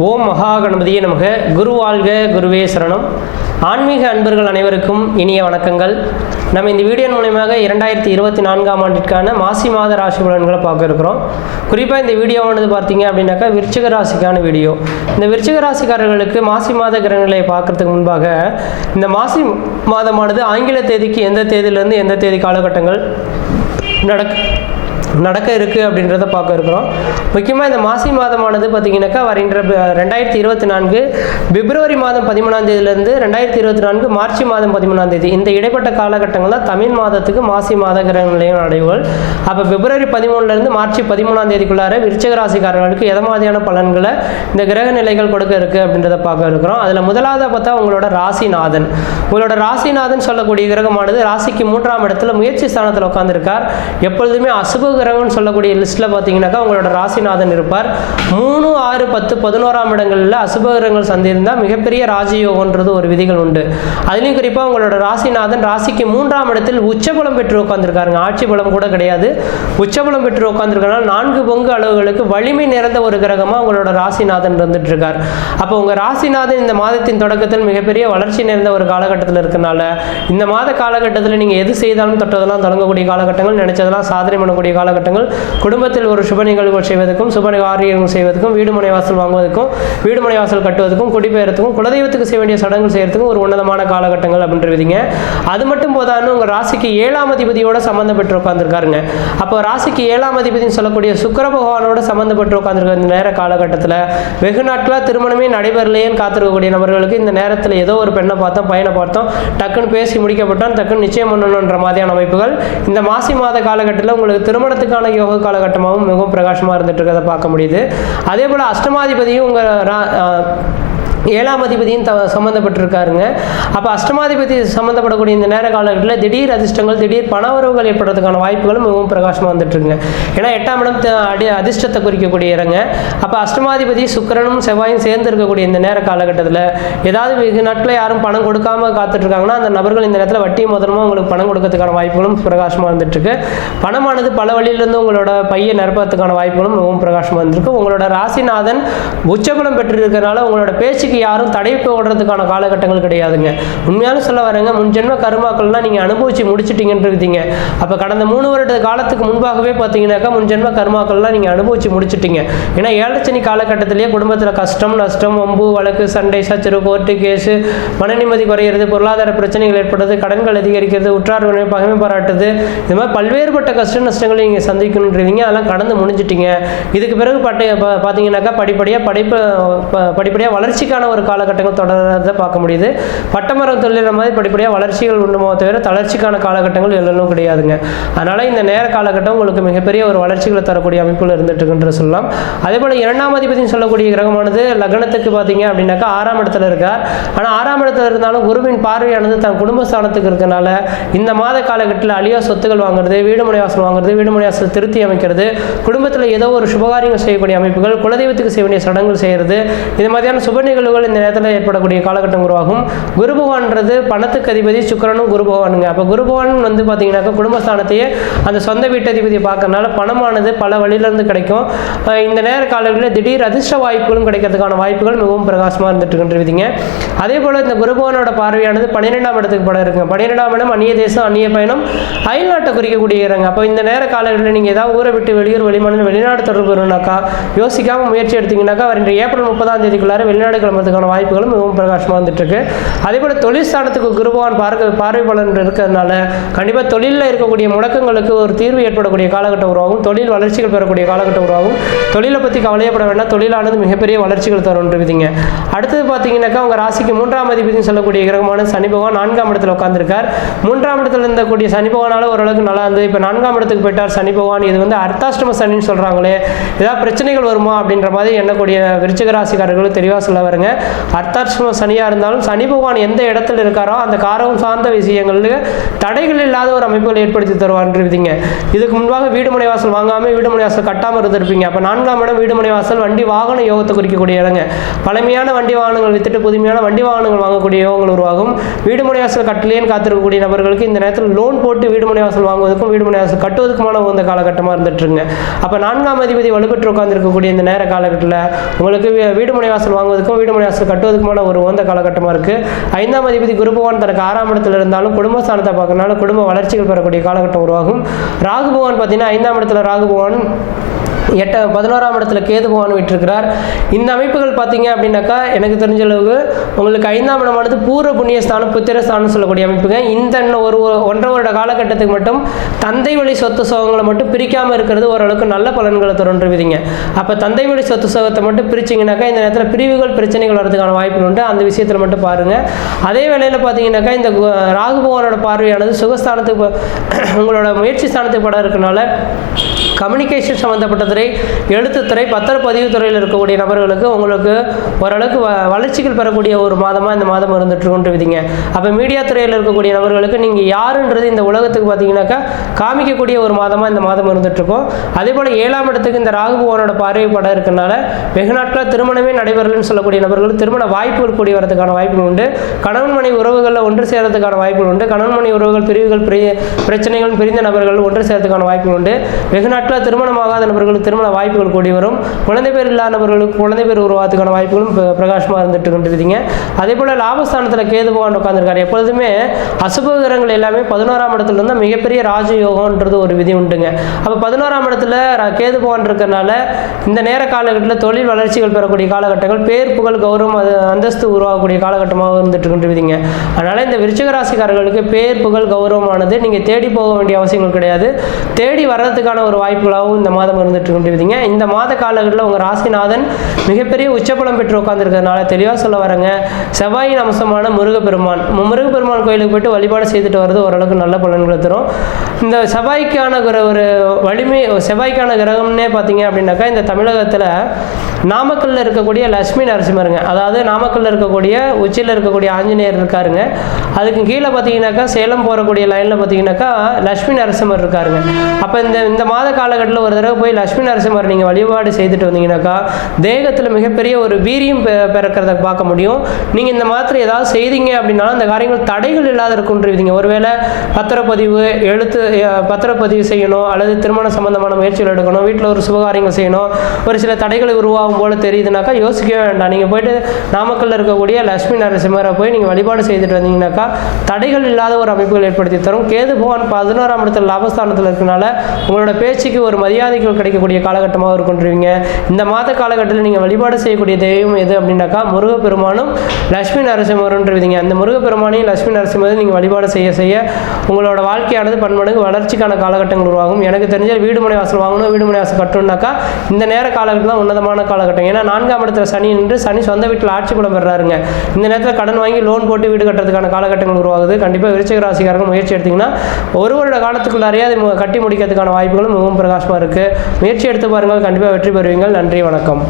ஓம் மகா கணபதியே நமக. குரு வாழ்க, குருவே சரணம். ஆன்மீக அன்பர்கள் அனைவருக்கும் இனிய வணக்கங்கள். நம்ம இந்த வீடியோ மூலமாக 2024ஆம் ஆண்டிற்கான மாசி மாத ராசி பலன்களை பார்க்க இருக்கிறோம். குறிப்பாக இந்த வீடியோவானது பார்த்தீங்க அப்படின்னாக்கா விருச்சிக ராசிக்கான வீடியோ. இந்த விருச்சிக ராசிக்காரர்களுக்கு மாசி மாத கிரகநிலையை பார்க்கறதுக்கு முன்பாக இந்த மாசி மாதமானது ஆங்கில தேதிக்கு எந்த தேதியிலேருந்து எந்த தேதி காலகட்டங்கள் நடக்க இருக்குது அப்படின்றத பார்க்க இருக்கிறோம். முக்கியமாக இந்த மாசி மாதமானது பார்த்திங்கனாக்கா வருகின்ற 2024 பிப்ரவரி மாதம் 13ஆம் தேதியிலேருந்து 2024 மார்ச் மாதம் 13ஆம் தேதி இந்த இடைப்பட்ட காலகட்டங்கள் தான் தமிழ் மாதத்துக்கு மாசி மாத கிரக நிலையம் அடைவுகள். அப்போ பிப்ரவரி 13லேருந்து மார்ச் 13ஆம் தேதிக்குள்ளார விருச்சிக ராசிக்காரர்களுக்கு எதை மாதிரியான பலன்களை இந்த கிரக நிலைகள் கொடுக்க இருக்குது அப்படின்றத பார்க்க இருக்கிறோம். அதில் முதலாவது பார்த்தா உங்களோட ராசிநாதன். உங்களோட ராசிநாதன் சொல்லக்கூடிய கிரகமானது ராசிக்கு 3ஆம் இடத்துல முயற்சி ஸ்தானத்தில் உட்காந்துருக்கார். எப்பொழுதுமே அசுப கிரகம்னு சொல்லக்கூடிய லிஸ்ட்டில் பார்த்தீங்கன்னாக்கா உங்களோட ராசிநாதன் இருப்பார். 3, 6, 10, 11ஆம் இடங்களில் அசுப கிரகங்கள் சந்திருந்தால் மிகப்பெரிய ராஜயோகன்றது ஒரு விதிகள் உண்டு. அதுலேயும் குறிப்பாக உங்களோட ராசிநாதன் ராசிக்கு 3ஆம் இடத்தில் உச்சபலம் பெற்று உட்காந்துருக்காருங்க. ஆட்சி பலம் கூட கிடையாது, உச்சபலம் பெற்று உட்காந்துருக்கனால 4 பங்கு அளவுகளுக்கு வலிமை நிறைந்த ஒரு கிரகமாக உங்களோட ராசிநாதன் இருந்துட்டு இருக்கார். அப்போ உங்கள் ராசிநாதன் இந்த மாதத்தின் தொடக்கத்தில் மிகப்பெரிய வளர்ச்சி நிறைந்த ஒரு காலகட்டத்தில் இருக்கனால இந்த மாத காலகட்டத்தில் நீங்கள் எது செய்தாலும் தொட்டதெல்லாம் தொடங்கக்கூடிய காலகட்டங்கள், நினைச்சதெல்லாம் சாதனை பண்ணக்கூடிய காலகட்டங்கள், குடும்பத்தில் ஒரு சுப நிகழ்வுகள் செய்வதற்கும் சுப காரியங்கள் செய்வதற்கும் வீடு மனை வாசல் வாங்குவதற்கும் வீடு மனை வாசல் கட்டுவதற்கும் குடிபெயர்த்துக்கும் குலதெய்வத்துக்கு செய்ய வேண்டிய சடங்குகள் செய்யறதுக்கும் ஒரு உன்னதமான காலகட்டங்கள் அப்படின்றீங்க. அது மட்டும் போதான்னு உங்கள் ராசிக்கு 7ஆம் அதிபதியோட சம்மந்தப்பட்டு உட்காந்துருக்காருங்க. அப்போ ராசிக்கு 7ஆம் அதிபதினு சொல்லக்கூடிய சுக்கிர பகவானோட சம்மந்தப்பட்டு உட்காந்துருக்க இந்த நேர காலகட்டத்தில் வெகு நாட்களாக திருமணமே நடைபெறலையேன்னு காத்திருக்கக்கூடிய நபர்களுக்கு இந்த நேரத்தில் ஏதோ ஒரு பெண்ணை பார்த்தோம், பையனை பார்த்தோம், டக்குன்னு பேசி முடிக்கப்பட்டோம், டக்குன்னு நிச்சயம் பண்ணணுன்ற மாதிரியான அமைப்புகள் இந்த மாசி மாத காலகட்டத்தில் உங்களுக்கு திருமணத்துக்கான யோக காலகட்டமாகவும் மிகவும் பிரகாசமாக இருந்துட்டு இருக்கிறத பார்க்க முடியுது. அதே போல் அஷ்டமாதிபதியும் உங்கள் 7ஆம் அதிபதியும் சம்மந்தப்பட்டிருக்காருங்க. அப்போ அஷ்டமாதிபதி சம்மந்தப்படக்கூடிய இந்த நேர காலகட்டத்தில் திடீர் அதிர்ஷ்டங்கள், திடீர் பணவரவுகள் ஏற்படுறதுக்கான வாய்ப்புகளும் மிகவும் பிரகாசமாக வந்துட்டுருங்க. ஏன்னா 8ஆம் இடம் அதிர்ஷ்டத்தை குறிக்கக்கூடிய இடங்க. அப்போ அஷ்டமாதிபதி சுக்கிரனும் செவ்வாயும் சேர்ந்து இருக்கக்கூடிய இந்த நேர காலகட்டத்தில் ஏதாவது வெகு நாட்களில் யாரும் பணம் கொடுக்காம காத்துட்ருக்காங்கன்னா அந்த நபர்கள் இந்த நேரத்தில் வட்டி முதலமாக உங்களுக்கு பணம் கொடுக்கறதுக்கான வாய்ப்புகளும் பிரகாசமாக இருந்துட்டுருக்கு. பணமானது பல வழியிலிருந்து உங்களோட பையை நிரப்பறதுக்கான வாய்ப்புகளும் மிகவும் பிரகாசமாக இருந்திருக்கு. உங்களோட ராசிநாதன் உச்சபலம் பெற்றிருக்கிறதுனால உங்களோட பேச்சு யாரும் தடை போடுறதுக்கான காலகட்டங்கள் கிடையாதுங்க. உண்மையாலும் சொல்ல வரேங்க, முன்ஜென்ம கர்மாக்கள்லாம் நீங்கள் அனுபவிச்சு முடிச்சிட்டீங்கன்றீங்க. அப்போ கடந்த 3 வருட காலத்துக்கு முன்பாகவே பார்த்தீங்கன்னாக்கா முன்ஜென்ம கர்மாக்கள்லாம் நீங்கள் அனுபவிச்சு முடிச்சிட்டீங்க. ஏன்னா 7 காலகட்டத்திலேயே குடும்பத்தில் கஷ்டம், நஷ்டம், வம்பு, வழக்கு, சண்டை, சச்சரவு, கோர்ட்டு கேஸு, மன நிம்மதி குறையிறது, பொருளாதார பிரச்சனைகள் ஏற்படுறது, கடன்கள் அதிகரிக்கிறது, உற்றார் பகைமை பாராட்டுது, இது மாதிரி பல்வேறுபட்ட கஷ்ட நஷ்டங்களை நீங்கள் சந்திக்கணுன்றீங்க. அதெல்லாம் கடந்து முடிஞ்சிட்டீங்க. இதுக்கு பிறகு பார்த்தீங்கன்னாக்கா படிப்படியாக வளர்ச்சிக்கான ஒரு காலகட்டங்கள் தொடர்றதை பார்க்க முடியுது. பட்டமரம் தொழில் மாதிரி படிப்படியாக வளர்ச்சிகள் உண்டுமோ தவிர தளர்ச்சிக்கான காலகட்டங்கள் எல்லாம் கிடையாதுங்க. அதனால இந்த நேர காலகட்டம் உங்களுக்கு மிகப்பெரிய ஒரு வளர்ச்சிகளை தரக்கூடிய அமைப்புகள் இருந்துட்டு இருக்குன்னு சொல்லலாம். அதே போல 2ஆம் அதிபதினு சொல்லக்கூடிய கிரகமானது லக்னத்துக்கு பார்த்தீங்க அப்படின்னாக்கா 6ஆம் இடத்துல இருக்கார். ஆனால் 6ஆம் இடத்துல இருந்தாலும் குருவின் பார்வையானது தன் குடும்பஸ்தானத்துக்கு இருக்கனால இந்த மாத காலகட்டத்தில் அழியா சொத்துக்கள் வாங்குறது, வீடு மனை வாசல் வாங்குறது, வீடு மனை வாசல் திருத்தி அமைக்கிறது, குடும்பத்தில் ஏதோ ஒரு சுபகாரியங்கள் செய்யக்கூடிய அமைப்புகள், குலதெய்வத்துக்கு செய்ய வேண்டிய சடங்குகள் செய்யறது, இது மாதிரியான சுப நிகழ்வுகள் இந்த நேரத்தில் ஏற்படக்கூடிய காலகட்டம் உருவாகும். குரு பகவான்றது பணத்துக்கு அதிபதி சுக்கிரனும் குரு பகவானுங்க. அப்போ குரு பகவான் வந்து பார்த்தீங்கன்னாக்கா குடும்பஸ்தானத்தையே அந்த சொந்த வீட்டதிபதியை பார்க்கறதுனால பணமானது பல வழியிலிருந்து கிடைக்கும். இந்த நேர காலங்களில் திடீர் அதிர்ஷ்ட வாய்ப்புகளும் கிடைக்கிறதுக்கான வாய்ப்புகள் மிகவும் பிரகாசமாக இருந்துட்டு இருக்கின்றீங்க. அதே போல் இந்த குரு பகவானோட பார்வையானது 12ஆம் இடத்துக்கு படம் இருக்குங்க. 12ஆம் இடம் அந்நிய தேசம், அந்நிய பயணம், அயல்நாட்டை குறிக்கக்கூடிய இடங்க. அப்போ இந்த நேர காலங்களில் நீங்கள் ஏதாவது ஊரை விட்டு வெளியூர், வெளிமாநிலம், வெளிநாடு தொடர்பு வரும்னாக்கா யோசிக்காமல் முயற்சி எடுத்தீங்கன்னாக்கா வருகின்ற ஏப்ரல் 30ஆம் தேதிக்குள்ளார வெளிநாடு கிளம்புறதுக்கான வாய்ப்புகளும் மிகவும் பிரகாசமாக வந்துட்டு இருக்கு. அதே போல தொழில் ஸ்தானத்துக்கு குரு பகவான் பார்வை பலன் இருக்கிறதுனால கண்டிப்பாக தொழிலில் இருக்கக்கூடிய முடக்கங்களுக்கு ஒரு தீர்வு ஏற்படக்கூடிய காலகட்டம் உருவாகும். தொழில் வளர்ச்சிகள் பெறக்கூடிய காலகட்டம் உருவாகும். தொழிலை பற்றி கவலையப்பட வேண்டாம், தொழிலானது மிகப்பெரிய வளர்ச்சிகள் தரும்ன்றீங்க. அடுத்தது பார்த்தீங்கன்னாக்கா உங்கள் ராசிக்கு 3ஆம் அதிபதினு சொல்லக்கூடிய கிரகமான சனி பகவான் 4ஆம் இடத்துல உட்காந்துருக்கார். 3ஆம் இடத்துல இருந்தக்கூடிய சனி பகவானால ஓரளவுக்கு நல்லா இருந்தது. இப்போ 4ஆம் இடத்துக்கு போயிட்டார் சனி பகவான். இது வந்து அர்த்தாஷ்டம சனின்னு சொல்கிறாங்களே, ஏதாவது பிரச்சனைகள் வருமா அப்படின்ற மாதிரி எண்ணக்கூடிய விருச்சிக ராசிக்காரர்களுக்கு தெளிவாக சொல்ல வருங்க. அர்த்தாஷ்டம சனியாக இருந்தாலும் சனி பகவான் எந்த இடத்துல இருக்காரோ அந்த காரகம் சார்ந்த விஷயங்களுக்கு தடைகள் இல்லாத ஒரு அமைப்புகளை ஏற்படுத்தி தருவார்ன்றீங்க. இதுக்கு முன்பாக வீடுமனை வாசல் வாங்காமல் வீடுமனை வாசல் கட்டாமல் இருந்திருப்பீங்க. அப்போ 4ஆம் இடம் வீடுமனை வாசல் வண்டி வாகன யோகத்தை குறிக்கக்கூடிய இடங்க. பழமையான வண்டி வாகனங்கள் வித்துட்டு புதுமையான வண்டி வாகனங்கள் வாங்கக்கூடிய யோகங்கள் உருவாகும். வீடுமனை வாசல் கட்டலேன்னு காத்திருக்கக்கூடிய நபர்களுக்கு இந்த நேரத்தில் லோன் போட்டு வீடுமனை வாசல் வாங்குவதற்கும் வீடுமனை வாசல் கட்டுவதற்குமான உந்த காலகட்டமாக இருந்துட்டுருங்க. அப்போ 4ஆம் அதிபதி வலுப்பெற்று உட்கார்ந்துருக்கக்கூடிய இந்த நேர காலகட்டத்தில் உங்களுக்கு வீடுமனை வாசல் வாங்குவதற்கும் வீடுமனை வாசல் கட்டுவதற்குமான ஒரு உந்த காலகட்டமாக இருக்குது. 5ஆம் அதிபதி குரு பகவான் தனக்கு 6ஆம் இடத்துல இருந்தாலும் குடும்பஸ்தானத்தை பார்க்கறதுனால குடும்ப வளர்ச்சிகள் பெறக்கூடிய காலகட்டம் உருவாகும். ராகு பகவான் பார்த்தீங்கன்னா 5ஆம் இடத்துல ராகு பகவான் 11ஆம் இடத்துல கேது பகவான் விட்டிருக்கிறார். இந்த அமைப்புகள் பார்த்தீங்க அப்படின்னாக்கா எனக்கு தெரிஞ்ச அளவுக்கு உங்களுக்கு 5ஆம் இடமானது பூர்வ புண்ணிய ஸ்தானம் புத்திரஸ்தானம் சொல்லக்கூடிய அமைப்புங்க. இந்த ஒரு 1.5 வருட காலகட்டத்துக்கு மட்டும் தந்தை வழி சொத்து சோகங்களை மட்டும் பிரிக்காமல் இருக்கிறது ஓரளவுக்கு நல்ல பலன்களை தருன்றவிதிங்க. அப்போ தந்தை வழி சொத்து சோகத்தை மட்டும் பிரிச்சிங்கனாக்கா இந்த நேரத்தில் பிரிவுகள் பிரச்சனைகள் வரதுக்கான வாய்ப்புகள் உண்டு. அந்த விஷயத்தில் மட்டும் பாருங்கள். அதே வேளையில் பார்த்தீங்கன்னாக்கா இந்த ராகு பகவானோட பார்வையானது சுகஸ்தானத்துக்கு உங்களோட முயற்சி ஸ்தானத்துக்கு படம் இருக்கனால கம்யூனிகேஷன் சம்மந்தப்பட்ட துறை, எழுத்துத்துறை, பத்திரப்பதிவு துறையில் இருக்கக்கூடிய நபர்களுக்கு உங்களுக்கு ஓரளவுக்கு வளர்ச்சிகள் பெறக்கூடிய ஒரு மாதமாக இந்த மாதம் இருந்துட்டுருக்குன்றவிதிங்க. அப்போ மீடியா துறையில் இருக்கக்கூடிய நபர்களுக்கு நீங்கள் யாருன்றது இந்த உலகத்துக்கு பார்த்தீங்கன்னாக்கா காமிக்கக்கூடிய ஒரு மாதமாக இந்த மாதம் இருந்துகிட்ருக்கோம். அதே போல் 7ஆம் இடத்துக்கு இந்த ராகு பகவானோட பார்வை படம் இருக்கனால வெகு நாட்களாக திருமணமே நடைபெறலன்னு சொல்லக்கூடிய நபர்கள் திருமண வாய்ப்புகள் கூடி வரதுக்கான வாய்ப்புகள் உண்டு. கணவன் மனை உறவுகளில் ஒன்று சேர்றதுக்கான வாய்ப்புகள் உண்டு. கணவன் மனை உறவுகள் பிரிவுகள் பிரச்சனைகள் பிரிந்த நபர்கள் ஒன்று சேர்றதுக்கான வாய்ப்புகள் உண்டு. வெகு நாட்களாக திருமணமாகாத நபர்களுக்கு திருமண வாய்ப்புகள் கூடி வரும். குழந்தை பேர் இல்லாத நபர்களுக்கு குழந்தை பேர் உருவாகிறதுக்கான வாய்ப்புகளும் பிரகாசமாக இருந்துட்டு கொண்டிருக்கீங்க. அதே போல் லாபஸ்தானத்தில் கேது பகவான் உட்காந்துருக்காரு. எப்பொழுதுமே அசுப கிரகங்கள் எல்லாமே 11ஆம் இடத்துல இருந்தால் மிகப்பெரிய ராஜயோகம்ன்றது ஒரு விதி உண்டுங்க. அப்போ 11ஆம் இடத்துல கேது பகவான் இருக்கிறனால இந்த நேர காலகட்டத்தில் தொழில் வளர்ச்சிகள் பெறக்கூடிய காலகட்டங்கள், பேர் புகழ் கௌரவம் அந்தஸ்து உருவாகக்கூடிய காலகட்டமாக இருந்துட்டு கொண்டிருக்கீங்க. அதனால் இந்த விருச்சிக ராசிக்காரர்களுக்கு பேர் புகழ் கௌரவமானது நீங்கள் தேடி போக வேண்டிய அவசியங்கள் கிடையாது. தேடி வர்றதுக்கான ஒரு வாய்ப்புகளாகவும் இந்த மாதம் இருந்துட்டு கொண்டிருக்கீங்க. இந்த மாத காலகட்டத்தில் உங்கள் ராசிநாதன் மிகப்பெரிய உச்சபலம் பெற்று உட்காந்துருக்கிறதுனால தெளிவாக சொல்ல வரங்க, செவ்வாயின் அம்சமான முருகப்பெருமான் கோயிலுக்கு போய்ட்டு வழிபாடு செய்துட்டு வர்றது ஓரளவுக்கு நல்ல பலன்களை தரும். இந்த செவ்வாய்க்கான ஒரு வலிமை, செவ்வாய்க்கான கிரகம்னே பார்த்தீங்க அப்படின்னாக்கா இந்த தமிழகத்தில் நாமக்கல்லில் இருக்கக்கூடிய லட்சுமி நரசிம்மருங்க. அதாவது நாமக்கல்லில் இருக்கக்கூடிய உச்சியில் இருக்கக்கூடிய ஆஞ்சநேயர் இருக்காருங்க. அதுக்கு கீழே பார்த்தீங்கன்னாக்கா சேலம் போகக்கூடிய லைனில் பார்த்தீங்கன்னாக்கா லட்சுமி நரசிம்மர் இருக்காருங்க. அப்போ இந்த மாத காலகட்டத்தில் ஒரு தடவை போய் லட்சுமி நரசிம்மர் நீங்கள் வழிபாடு செய்துட்டு வந்தீங்கன்னாக்கா தேகத்தில் மிகப்பெரிய ஒரு வீரியம் பிறக்கிறத பார்க்க முடியும். நீங்கள் இந்த மாதத்தில் ஏதாவது செய்தீங்க அப்படின்னாலும் அந்த காரியங்கள் தடைகள் இல்லாத இருக்குன்றீங்க. ஒருவேளை பத்திரப்பதிவு செய்யணும், அல்லது திருமணம் சம்பந்தமான முயற்சிகள் எடுக்கணும், வீட்டில் ஒரு சுபகாரியங்கள் செய்யணும், ஒரு சில தடைகளை உருவாகும் போல தெரியுதுனாக்கா யோசிக்கவே வேண்டாம். நீங்கள் போய்ட்டு நாமக்கல்லில் இருக்கக்கூடிய லட்சுமி நரசிம்மரை போய் நீங்கள் வழிபாடு செய்துட்டு வந்தீங்கன்னாக்கா தடைகள் இல்லாத ஒரு அமைப்புகள் ஏற்படுத்தி தரும். கேது பகவான் 11ஆம் இடத்துல லாபஸ்தானத்தில் இருக்கனால உங்களோட பேச்சுக்கு ஒரு மரியாதைகள் கிடைக்கக்கூடிய காலகட்டமாக இருக்குன்றீங்க. இந்த மாத காலகட்டத்தில் நீங்கள் வழிபாடு செய்யக்கூடிய தெய்வம் எது அப்படின்னாக்கா முருகப்பெருமானும் லட்சுமி நரசிம்மருன்றீங்க. அந்த முருகப்பெருமானையும் லட்சுமி நரசிம்மரை நீங்கள் வழிபாடு செய்ய உங்களோட வாழ்க்கையானது பன்மடங்கு வளர்ச்சிக்கான காலகட்டங்கள் உருவாகும். எனக்கு தெரிஞ்ச வீடுமனை வாசல் வாங்கணும், வீடுமனை வாசல் கட்டணும்னாக்கா இந்த நேர காலகட்டம் தான் உன்னதமான காலகட்டம். ஏன்னா 4ஆம் இடத்துல சனி நின்று சனி சொந்த வீட்டில் ஆட்சி பலம் பெறாருங்க. இந்த நேரத்தில் கடன் வாங்கி லோன் போட்டு வீடு கட்டுறதுக்கான காலகட்டங்கள் உருவாகுது. கண்டிப்பாக விருச்சிக ராசிக்காரர்கள் முயற்சி எடுத்தீங்கன்னா ஒரு வருட காலத்துக்குள்ளாரையே அதை கட்டி முடிக்கிறதுக்கான வாய்ப்புகளும் மிகவும் பிரகாசமாக இருக்குது. முயற்சி எடுத்து பாருங்கள், கண்டிப்பாக வெற்றி பெறுவீங்கள். நன்றி, வணக்கம்.